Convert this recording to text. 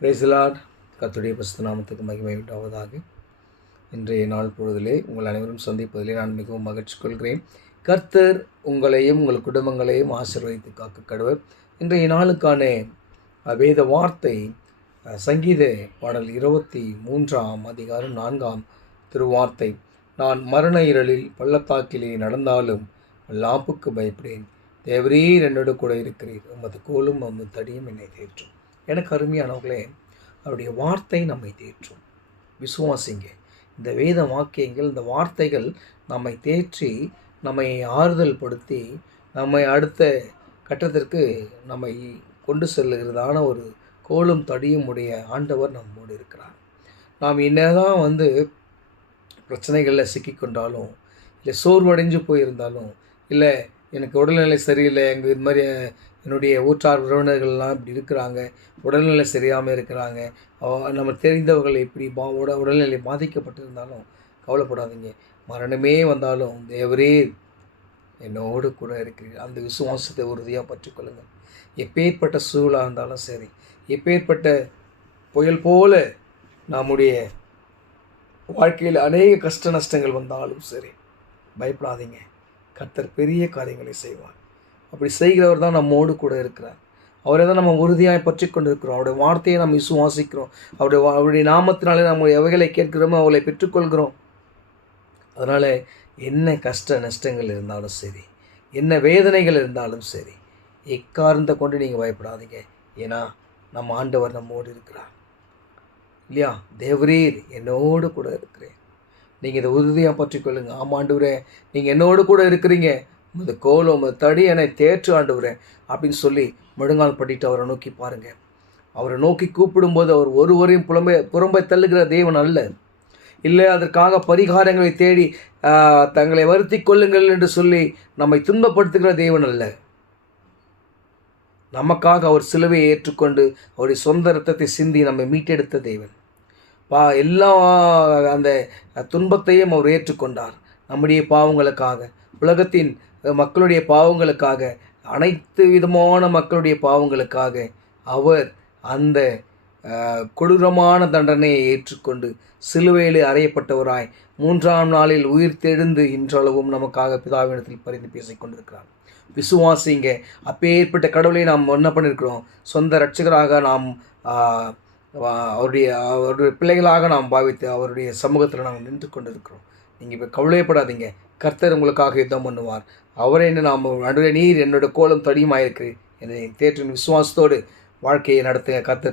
Praise the Lord. கர்த்தருடைய பரிசுத்த நாமத்துக்கு மகிமை உண்டாவதாக. இன்றைய நாள் பொழுதிலே உங்கள் அனைவரும் சந்திப்பதிலே நான் மிகவும் மகிழ்ச்சி கொள்கிறேன். கர்த்தர் உங்களையும் உங்கள் குடும்பங்களையும் ஆசீர்வதித்து காக்க கடவர். இன்றைய நாளுக்கான வேத வார்த்தை சங்கீத பாடல் 23ஆம் அதிகாரம் 4ஆம் திருவார்த்தை. நான் மரண இருளில் பள்ளத்தாக்கிலே நடந்தாலும் லாப்புக்கு பயப்படேன். தேவரீர் என்னோடு கூட இருக்கிறீர். உமது கோலும் உமது தடியும் என்னை தேற்றும். எனக்கு அருமையானவர்களே, அவருடைய வார்த்தை நம்மை தேற்றும். விசுவாசிங்க. இந்த வேத வாக்கியங்கள், இந்த வார்த்தைகள் நம்மை தேற்றி, நம்மை ஆறுதல் படுத்தி, நம்மை அடுத்த கட்டத்திற்கு நம்மை கொண்டு செல்லுகிறதான ஒரு கோலும் தடியும் உடைய ஆண்டவர் நம்மோடு இருக்கிறார். நாம் என்னதான் பிரச்சனைகளில் சிக்கிக்கொண்டாலும், இல்லை சோர்வடைஞ்சு போயிருந்தாலும், இல்லை எனக்கு உடல்நிலை சரியில்லை, எங்கள் இது மாதிரி என்னுடைய ஊற்றார் உறவினர்கள்லாம் இப்படி இருக்கிறாங்க, உடல்நிலை சரியாமல் இருக்கிறாங்க, நம்ம தெரிந்தவர்கள் இப்படி உடல்நிலை பாதிக்கப்பட்டிருந்தாலும் கவலைப்படாதீங்க. மரணமே வந்தாலும் தேவரே என்னோடு கூட இருக்கிறீர்கள். அந்த விசுவாசத்தை உறுதியாக பற்றிக்கொள்ளுங்கள். எப்பேற்பட்ட சூழலாக இருந்தாலும் சரி, எப்பேற்பட்ட புயல் போல நம்முடைய வாழ்க்கையில் அநேக கஷ்ட நஷ்டங்கள் வந்தாலும் சரி, பயப்படாதீங்க. கர்த்தர் பெரிய காரியங்களை செய்வார். அப்படி செய்கிறவர் தான் நம்மோடு கூட இருக்கிறார். அவரை தான் நம்ம உறுதியாக பற்றி கொண்டு இருக்கிறோம். அவருடைய வார்த்தையை நம்ம விசுவாசிக்கிறோம். அவருடைய நாமத்தினாலே நம்ம எவைகளை கேட்கிறோமோ அவளை பெற்றுக்கொள்கிறோம். அதனால் என்ன கஷ்ட நஷ்டங்கள் இருந்தாலும் சரி, என்ன வேதனைகள் இருந்தாலும் சரி, எக்காரணத்தை கொண்டு நீங்கள் பயப்படாதீங்க. ஏன்னா நம்ம ஆண்டவர் நம்மோடு இருக்கிறார் இல்லையா? தேவரீர் என்னோடு கூட இருக்கிறேன். நீங்கள் இதை உறுதியாக பற்றிக்கொள்ளுங்க. ஆமாண்டவரே, நீங்கள் என்னோடு கூட இருக்கிறீங்க, உமது கோலம் உமது தடி என்னை தேற்று ஆண்டவரே அப்படின்னு சொல்லி முழங்கால் படிட்டு அவரை நோக்கி பாருங்கள். அவரை நோக்கி கூப்பிடும்போது அவர் ஒருவரையும் புறம்பை தள்ளுகிற தேவன் அல்ல. இல்லை அதற்காக பரிகாரங்களை தேடி தங்களை வருத்தி கொள்ளுங்கள் என்று சொல்லி நம்மை துன்பப்படுத்துகிற தேவன் அல்ல. நமக்காக அவர் சிலுவையை ஏற்றுக்கொண்டு அவருடைய சொந்த இரத்தத்தை சிந்தி நம்மை மீட்டெடுத்த தேவன். எல்லா அந்த துன்பத்தையும் அவர் ஏற்றுக்கொண்டார். நம்முடைய பாவங்களுக்காக, உலகத்தின் மக்களுடைய பாவங்களுக்காக, அனைத்து விதமான மக்களுடைய பாவங்களுக்காக அவர் அந்த கொடூரமான தண்டனையை ஏற்றுக்கொண்டு சிலுவையிலே அறையப்பட்டவராய் 3ஆம் நாளில் உயிர் தெழுந்து இன்றளவும் நமக்காக பிதாவினிடத்தில் பரிந்து பேசிக் கொண்டிருக்கிறார். விசுவாசிங்க. அப்பேற்பட்ட கடவுளை நாம் என்ன பண்ணியிருக்கிறோம்? சொந்த இரட்சகராக நாம் அவருடைய பிள்ளைகளாக நாம் பாவித்து அவருடைய சமூகத்தில் நாம் நின்று கொண்டிருக்கிறோம். நீங்கள் இப்போ கவலைப்படாதீங்க. கர்த்தர் உங்களுக்காக யுத்தம் பண்ணுவார். அவரை என்ன நாம் நடுவே நீர் என்னோட கோலம் தடியுமாயிருக்கிறேன் என்னை தேற்றின் விசுவாசத்தோடு வாழ்க்கையை நடத்துங்க. கர்த்தர்